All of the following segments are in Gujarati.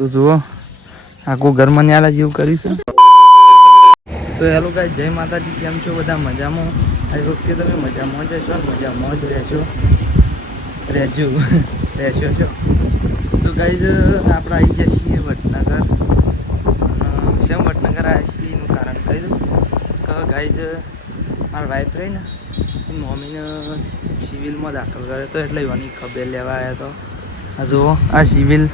તો જુઓ આખું ઘરમાં ન્યાલા જેવું કરીશું. તો હેલો ગાઈસ, જય માતાજી. કેમ છો બધા? મજામાં? આઈ હોપ કે તમે મજામાં જ હશો, મજામાં જ રહેશો. તો ગાઈસ, આપણે આવી ગયા છીએ વડનગર. શેમ વડનગર આવ્યા છીએ એનું કારણ કહી દઉં કે ગાઈસ, મારા વાઈફ રહી ને એ મમ્મીને સિવિલમાં દાખલ કર્યો હતો, એટલે એની ખબર લેવા આવ્યા હતો. આ જુઓ, આ civil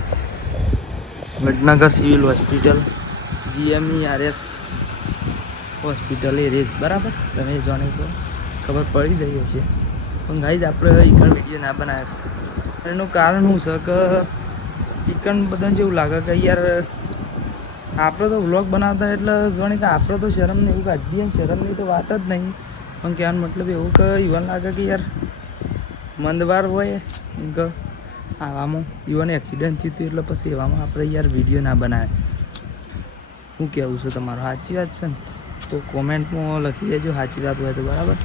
Vadnagar civil hospital GMERS hospital એ રેસ બરાબર. તમે જાણી તો ખબર પડી જઈ હશે, પણ ગાઈઝ આપણે ઈકણ વિડીયો ના બનાવ્યા. એનું કારણ શું છે કે ઈકણ બધાને જેવું લાગે કે યાર આપણે તો વ્લોગ બનાવતા એટલે જાણે કે આપણે તો શરમને એવું કાઢીએ ને શરમની તો વાત જ નહીં. પણ કહેવાનો મતલબ એવું કે યુવાન લાગે કે યાર મંદવાર હોય કે આવામાં યુવાને એક્સિડન્ટ થયું હતું એટલે પછી એવામાં આપણે યાર વિડીયો ના બનાવે. શું કહેવું છે તમારું? સાચી વાત છે ને? તો કોમેન્ટમાં લખી દેજો સાચી વાત હોય તો બરાબર.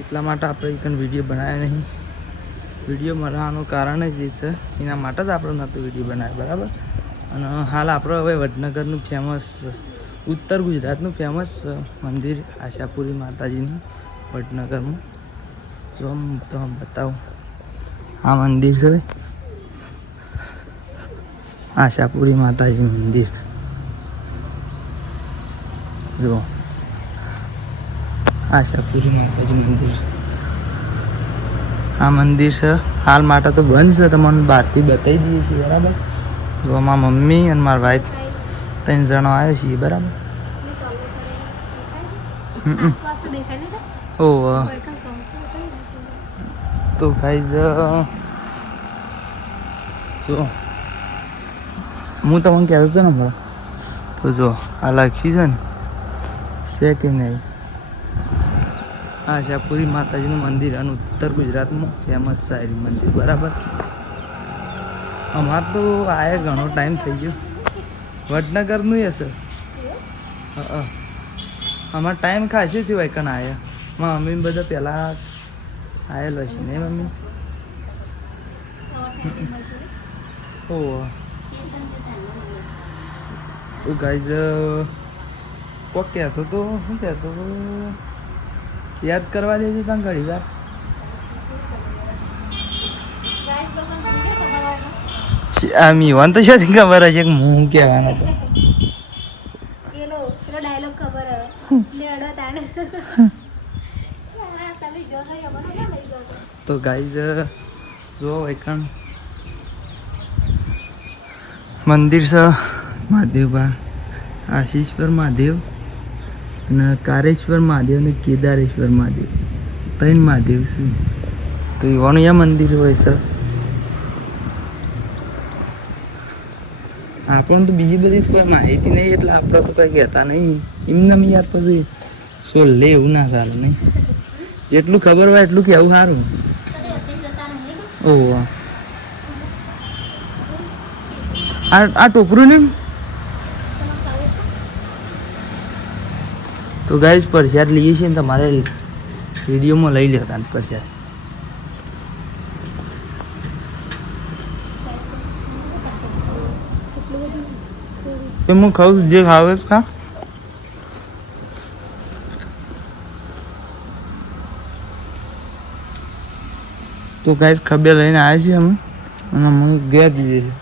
એટલા માટે આપણે એક વિડીયો બનાવ્યા નહીં. વિડીયો બનાવવાનું કારણ જ એ છે, એના માટે જ આપણે નહોતું વિડીયો બનાવ્યો બરાબર. અને હાલ આપણે હવે વડનગરનું ફેમસ, ઉત્તર ગુજરાતનું ફેમસ મંદિર આશાપુરી માતાજીનું વડનગરમાં જો તો બતાવું. આ મંદિર છે આશાપુરી માતાજી મંદિર. જુઓ, આશાપુરી માતાજી મંદિર. આ મંદિર છે હાલ માટે તો બંધ છે, તમને બહારથી બતાવી દઈએ છીએ બરાબર. જો મારા મમ્મી અને મારા વાઈફ 3 જણા આવ્યા છીએ બરાબર. ઓહ, તો ગાઈઝ જો હું તમને કહેતો હતો ને હમણાં, તો જો આ લખ્યું છે ને છે કે નહીં, આશાપુરી માતાજીનું મંદિર અને ઉત્તર ગુજરાતમાં ફેમસ છે એ મંદિર બરાબર. અમારે તો આયા ઘણો ટાઈમ થઈ ગયો. વડનગરનું હશે. અમારે ટાઈમ ખાસો થયો એકન આવ્યા. મારા મમ્મી બધા પહેલાં આવેલો છે ને મમ્મી? ઓહ, તો ગાઈઝ કોક કહેતો તો શું કહેતો હતો, યાદ કરવા દેજો ત્યાં ઘણી વાર. આમ ઈવન તો શું ખબર હશે કે હું કહેવાનો હતો. તો ગાઈઝ જો એકણ મંદિર છે મહાદેવબા, આશીશ્વર મહાદેવ અને કારેશ્વર મહાદેવ અને કેદારેશ્વર મહાદેવ, 3 મહાદેવ છે. તો એવાનું આ મંદિર હોય છે. આપણને તો બીજી બધી કોઈ માહિતી નહીં એટલે આપણે તો કંઈ કહેતા નહીં. એમને યાદ પછી શું લે એવું ના ચાલે નહીં. જેટલું ખબર હોય એટલું કહેવું સારું. ઓહ, આ ટોપરું નહીં. તો ગાઈઝ પ્રસાદ લઈએ છીએ ને તમારે વિડીયોમાં લઈ લેતા પ્રસાદ. તો હું ખાઉં જે ખાવે ખા. તો ગાઈઝ ખબર લઈને આવ્યા છીએ અમે અને અમે ઘેર જઈએ છીએ.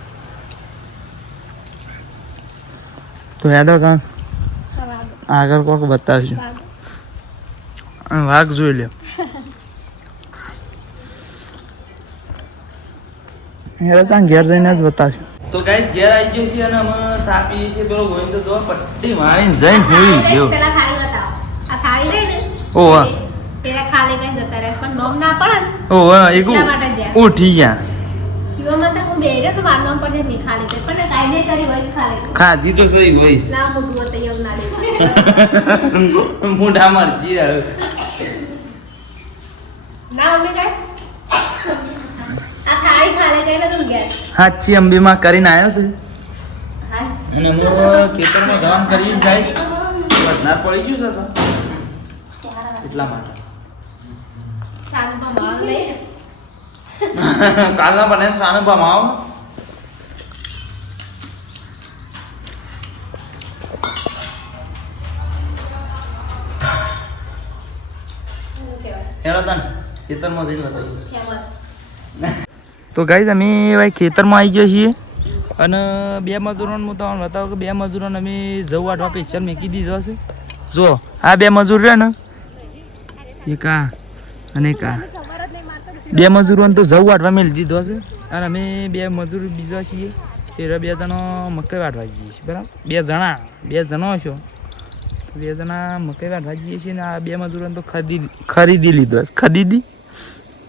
તો હેડો કાં આગળ કોક બતાવશું. વાઘ જોઈ લે. હેડો કાં ઘેર જઈને જ બતાવશું. તો ગાઈસ ઘેર આવી ગયો છે અને અમે સા પીએ છીએ. પેલો ગોવિંદ તો પટ્ટી મારીને જઈને ભૂલી ગયો. ઓહ તેરા ખાલી કઈ જતા રહે પણ નોમ ના પડે ને. ઓહ એક ઉઠી ગયા. ઈવામાં તો હું બેરે તો માર નામ પર જે મી ખાલી કઈ પણ કાયદે કરી હોય ખાલી. ખાધી તો સહી હોય. ના મુગવો તો એવું ના લે. મોઢા મરજી આવે. ના મમ્મી કઈ આ થાળી ખાલી કઈ તો ગયા. હાચી અંબીમાં કરીને આવ્યો છે. હા અને હું ખેતરમાં જવાનું કરી જાય વરસાદ પડી ગયું છે તો એટલા માટે સાનું પણ માર લઈ કાલના બને સાનું ભાવ હેડો તન ખેતરમાં જઈને બતાવીએ. ફેમસ. તો ગાઈસ અમે ભાઈ ખેતરમાં આવી ગયા છીએ અને બે મજૂરોને હું તમને બતાવું કે બે મજૂરોને અમે જવું વાટવા સ્પેશિયલ મૂકી દીધો છે. જો આ બે મજૂર રહે ને એક આ અને એક આ બે મજૂરોને તો જવું વાટવા મેળી દીધો છે અને અમે બે મજૂર બીજા છીએ તે બે જણો મકાઈ વાટવા જઈએ છીએ બરાબર. બે જણો છો બે જણા મકાઈ વાટવા જઈએ છીએ ને આ બે મજૂરોને તો ખરીદી લીધો છે. ખરીદી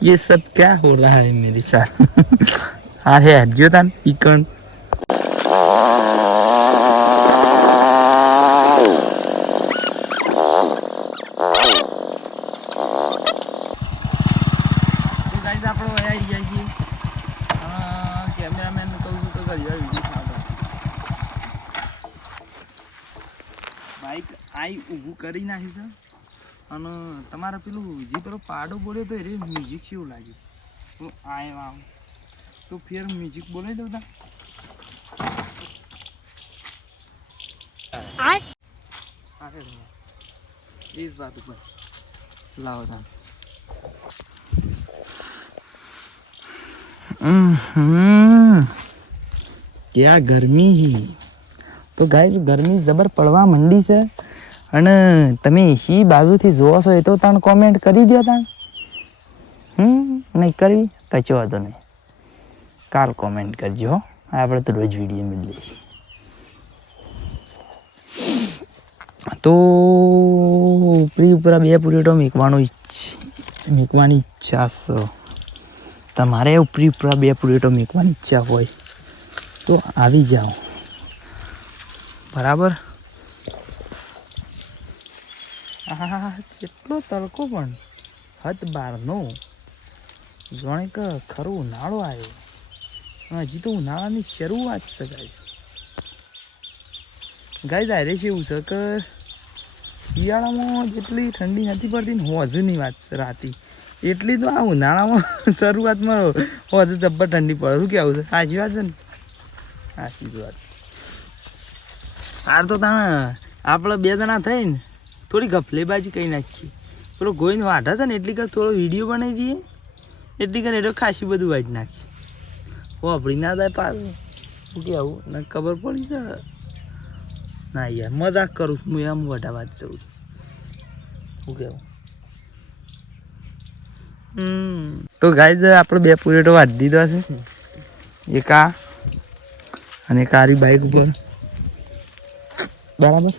ये सब क्या हो रहा है मेरे साथ हाँ है जो था इकन कैमरामैन कहूँ तो बाइक आई ऊभू કરી નાખી છે અને તમારે પેલું જે પેલો પાડો બોલ્યો તો એ મ્યુઝિક કેવું લાગ્યું તો આમ તો ફેર મ્યુઝિક બોલાવી દઉં તા એ જ વાત ઉપર લાવો તા क्या गर्मी ही तो गाइस गर्मी जबर પડવા મંડી છે અને તમે શી બાજુથી જોવો છો એ તો તાણ કોમેન્ટ કરી દો તાણ નહીં કરવી કચો હતો નહીં કાલ કોમેન્ટ કરજો હો આપણે તો રોજ વિડીયો મળી લઈશું. તો ઉપરી ઉપર બે પૂરેટો મૂકવાની ઈચ્છા છે. તમારે ઉપરી ઉપર બે પૂરેટો મૂકવાની ઈચ્છા હોય તો આવી જાઓ બરાબર. હા કેટલો તડકો પણ હદ બારનો જાણે કે ખરો ઉનાળો આવ્યો હજી તો ઉનાળાની શરૂઆત છે ગાઈસ. આરે છે એવું છે કે શિયાળામાં જેટલી ઠંડી નથી પડતી ને હોજની વાત છે રાતી એટલી તો આ ઉનાળામાં શરૂઆતમાં હોજ જબ્બર ઠંડી પડે. શું કહેવું છે? સાચી વાત છે ને? સાચી વાત. હાર તો તાણે આપણે બે જણા થઈને થોડી ગફલેબાજી કહી નાખીએ. પેલો ગોઈને વાઢા છે ને એટલી કર થોડો વિડીયો બનાવી દઈએ એટલી કરે એટલે ખાસી બધું વાઢી નાખીએ. વાપરી ના થાય પાછું શું કહેવું ને ખબર પડી છે ના યાર મજાક કરું હું એમ વઢા વાત જઉં શું કહેવું. તો ગાઈસ આપણે બે પૂરેટો વાઢી દીધો છે એક આ અને એક આરી બાઈક ઉપર બરાબર.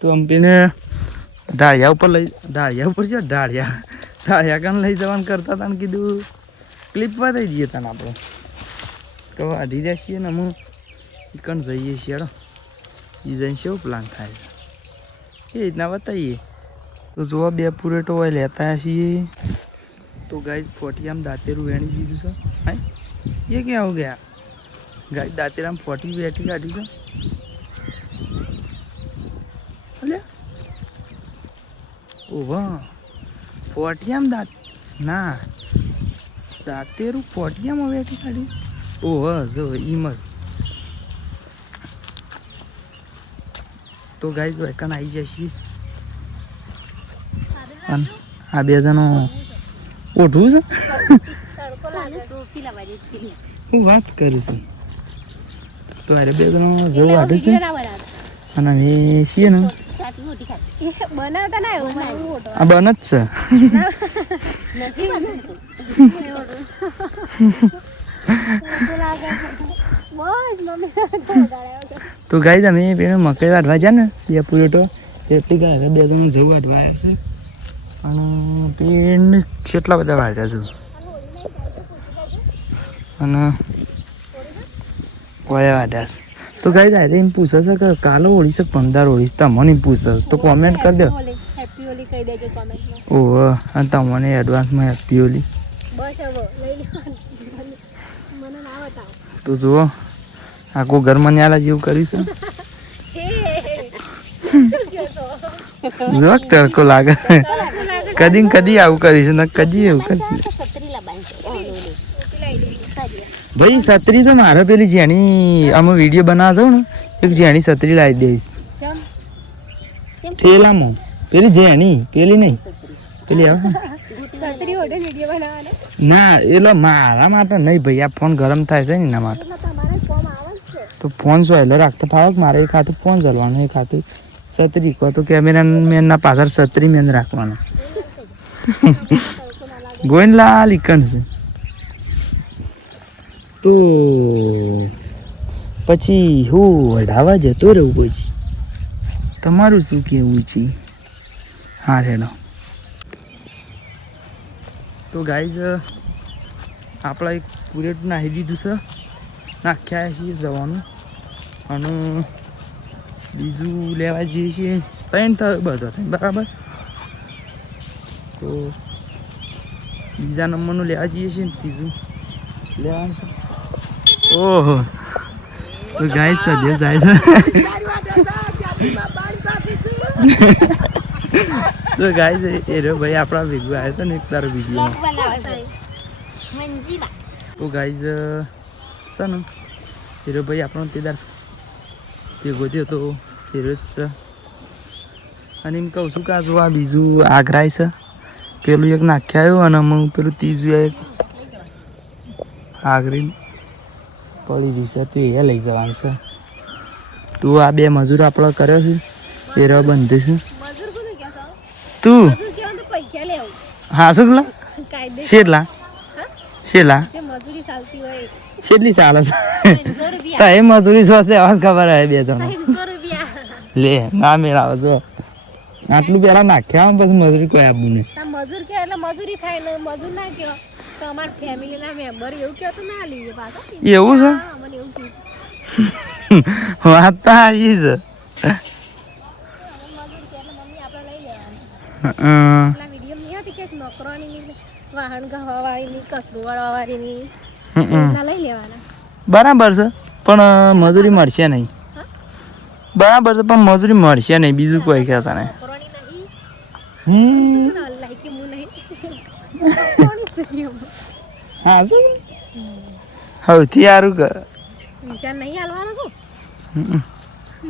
તો અમ્પીને ઢાળિયા ઉપર છે ઢાળિયા કાન લઈ જવાનું કરતા હતા ને કીધું ક્લિપ થઈ જઈએ તને આપણે તો અઢી જાય છીએ ને અમુક કણ જઈએ છીએ હેડો એ જઈને કેવો પ્લાન થાય એ રીતના બતાવીએ. તો જોવા બે પૂરેટો હોય લેતા છીએ. તો ગાય ફોટિયામાં દાંતેરું વેણી દીધું છે હા એ ક્યાં આવું ગયા ગાય દાંતેરામાં ફોટી વેઠી કાઢ્યું છે. ઓહ ફોટિયામાં દાંત ના દાંતેરું ફોટિયામાં વેઠી કાઢ્યું. ઓહ જો ઈમસ. તો ગાય વેકન આવી જશે અને આ બે જણો ઓઢવું છે હું વાત કરું છું. તો અરે બે જણો જવું વાઢે છે અને એ છીએ ને આ બન જ છે. તો ગાઈ તમે પેલો મકાઈ વાઢવા જાય ને બે પૂરેટો એટલી ગાય બે જણો જવું વાઢવા આવ્યા છે અને પેન કેટલા બધા વાઢ્યા છું અને કયા વાઢ્યા છે. તો ગાઈ જાય એમ પૂછે છે કે કાલો ઓળી છે 15 ઓળી તમને પૂછે તો કોમેન્ટ કરી દો. ઓહ અને તમને એડવાન્સમાં હેપી ઓલી. તો જુઓ આખું ઘરમાં ન્યાલા જેવું કર્યું છે જો તડકો લાગે કદી કદી આવું કરીશ ને કદી એવું કરી. ભાઈ છત્રી તો મારે પેલી જેની અમે વિડીયો બનાવવા જાઉં ને એક જેની છત્રી લાવી દઈશ ઠેલામાં પેલી જે એની પેલી નહીં પેલી આવે છત્રી ઓઢે વિડીયો બનાવવાનો ના એટલે મારા માટે નહીં ભાઈ આ ફોન ગરમ થાય છે ને એના માટે તમારા ફોર્મ આવે છે તો ફોન સોયલો રાખતો ફાવક મારે એક હાથું ફોન ચલવાનું એક હાથું છત્રી કહો તો કેમેરામેનના પાછળ છત્રી મેન રાખવાનો ગોવિંદલાલ ઇકન છે તો પછી હું વઢાવા જતો રહું પછી તમારું શું કહેવું છે હા હેલો તો ગાઈઝ આપણા એક પુરેટ નાહી દીધું છે નાખ્યા છીએ જવાનું અને બીજું લેવા જઈએ છીએ 3 થયો બધો બરાબર તો બીજા નંબરનું લેવા જઈએ છીએ ને ત્રીજું લેવાનું છે ઓહો તો ગાઈઝ સદેવ જાય છે તો ગાઈઝ એ રહ્યો ભાઈ આપણા ભેગું આવ્યો હતો ને એક તારો વિડીયોમાં તો ગાઈઝ છે ને એ રહ્યો ભાઈ આપણો તે દાર ભેગો થયો તો એ રહ્યો જ છે અને એમ કહું છું કે આ જો આ બીજું આગ્રાય છે પેલું એક નાખ્યા આવ્યું અને હું પેલું ત્રીજું એક આગ્રી પડી રહ્યું છે તો એ લઈ જવાનું છે તું આ 2 મજૂર આપણે કર્યો છે એ રહ્યો બંધ છે તું હા શું પેલા શેટલા શેલા શેટલી ચાલે છે એ મજૂરી શોધે આવાજ ખબર આવે 2 જણ લે ના મેળાવે જો આટલું પેલા નાખ્યા પછી મજૂરી કોઈ આપવું નહીં મજૂર કે એટલે મજૂરી થાય ને મજૂર ના કયો તો અમાર ફેમિલી ના મેમ્બર એવું કે તો ના લઈએ પાછા એવું છે મને એવું કીધું વાત તો આવી છે વિડીયો નહીં હતી કે નોકરાની વાહન ગવાવાળીની કસરું વાળવાળીની લઈ લેવાના બરાબર છે પણ મજૂરી મળશે નહીં બરાબર છે પણ મજૂરી મળશે નહીં બીજું કોઈ કહેતા નહીં હા શું સૌથી સારું કર વિચાર નહીં હાલવાનો તું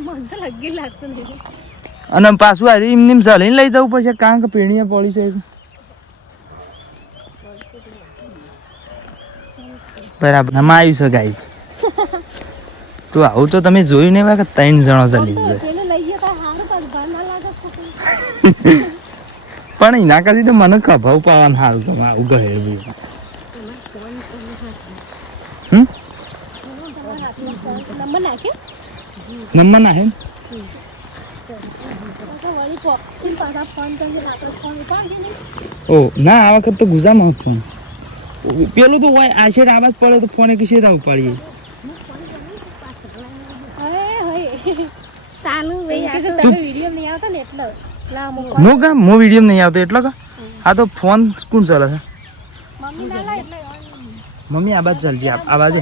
મન તો લગી લાગતું નહીં અને પાછું હારી એમને ચાલીને લઈ જવું પડશે કારણ કે પેણીએ પડી છે બરાબર આમાં આવ્યું છે ગાઈ તો આવું તો તમે જોયું નહીં કે 3 જણો ચાલી જાય પણ એના કરતી તો મને ખભાવ પાવાનું સારું તમે આવું કહે નંબર નાખે ઓ ના આ વખત તો ગુજામાં ફોન પેલું તો હોય આ છે આવાજ પડે તો ફોન એક છે ઉપાડીએ મો વિડીયો નહીં આવતો એટલો કા આ તો ફોન કોણ ચાલે છે મમ્મી આ બાજુ ચાલજી આ બાજુ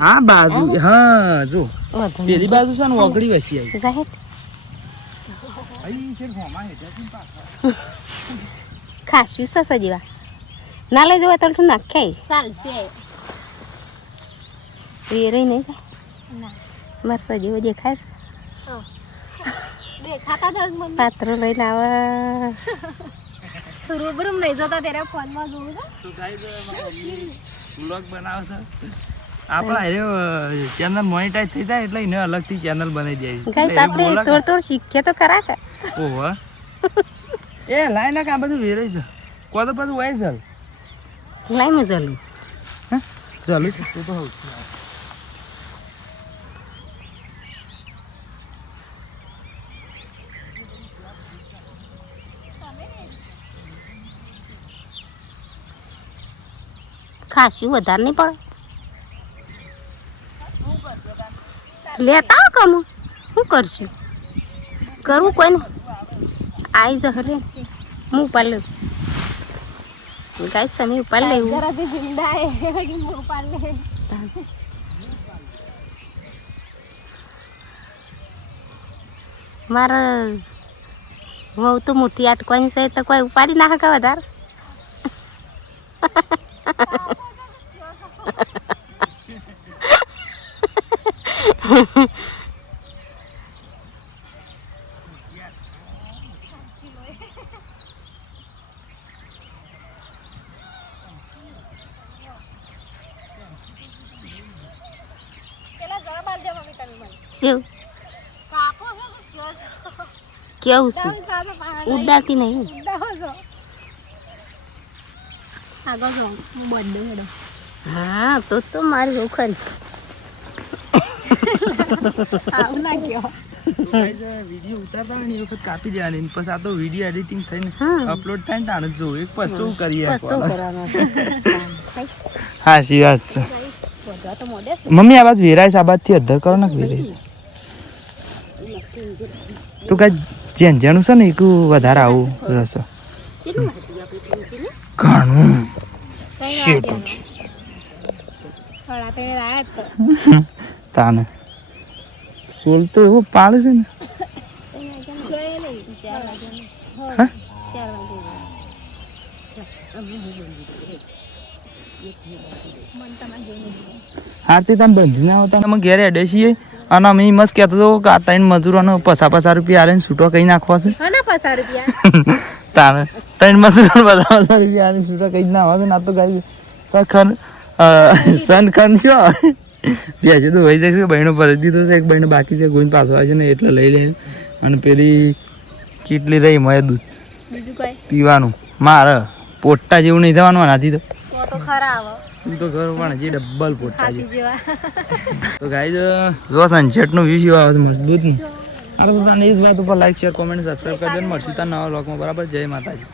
આ બાજુ હા જો પેલી બાજુ છે ને ઓગળી વસી આવી ખાસું સસા જેવા ના લઈ જવા તો નાખ્યા ચાલશે એ રહી નહીં મરસા જેવો દેખાય પાત્રો લઈને આવે રૂબરૂ નહીં જતા ત્યારે ફોનમાં જોવું તો ગાઈસ વ્લોગ બનાવે છે આપણા ચેનલ મોનેટાઈઝ થઈ જાય એટલે એને અલગથી ચેનલ બનાવી દે ગાઈસ આપણે થોડ શીખીએ તો ખરા કે ઓહો એ લાઈ ના આ બધું વેરાઈ છે કો તો બધું વાય ચાલ લાઈ મે ચાલુ હા ચાલુ તો હોઉં ખાસું વધારે નહીં પડે લેતા કમ શું કરશું કરવું કોઈ ને આવી જશે રે હું ઉપાડ લઉં ગાય સમી ઉપાડ લેવું મારા વહુ તો મોટી આટકવાની છે એટલે કોઈ ઉપાડી નાખે કે વધારે શું કેવું છે ઉડાતી નહીં હા તો મારી બહુ ખરી વિડીયો ઉતારતા હોય ને એ વખત કાપી દેવાની પછી આ તો વિડીયો એડિટિંગ થઈને અપલોડ થાય ને તાણે જ જોવું એક પસ્તો કરીએ હા સી વાત છે મમ્મી આ બાજુ વેરાય છે આ બાજુથી અધર કરો ને વેરાય તું કાંઈ જેન જેનું છે ને એક વધારે આવું રસ ઘણું શેતું છે તાને સોલ તો એવો પાડે છે ને આરતી તમે બંધી ના હોતા અમે ઘેરે અડે છીએ અને અમે મસ્ત કહેતો હતો કે આ ત્રણ મજૂરોનો પસા રૂપિયા આલે છૂટો કઈ નાખવા છે તાને ત્રણ મજૂરો પસા રૂપિયા આલે છૂટો કઈ ના આવે ના તો ગાઈ સન ખન છો બેસે તો વહી જશે બહેનો ભરી દીધો છે એક બહેનો બાકી છે ગોઈને પાછો આવે છે ને એટલે લઈ લે અને પેલી કેટલી રહી મળે દૂધ પીવાનું મારે પોટ્ટા જેવું નહીં થવાનું આનાથી તો શું તો ખરું પણ હજી ડબલ પોટ્ટા જેવું તો ગાઈસ જો સનસેટનો વ્યૂ જેવો આવે છે મજબૂત ને આ તો એ જ વાત ઉપર લાઈક શેર કોમેન્ટ સબસ્ક્રાઈબ કરજો મળશું ત્યાં નવા વ્લોગમાં બરાબર જય માતાજી.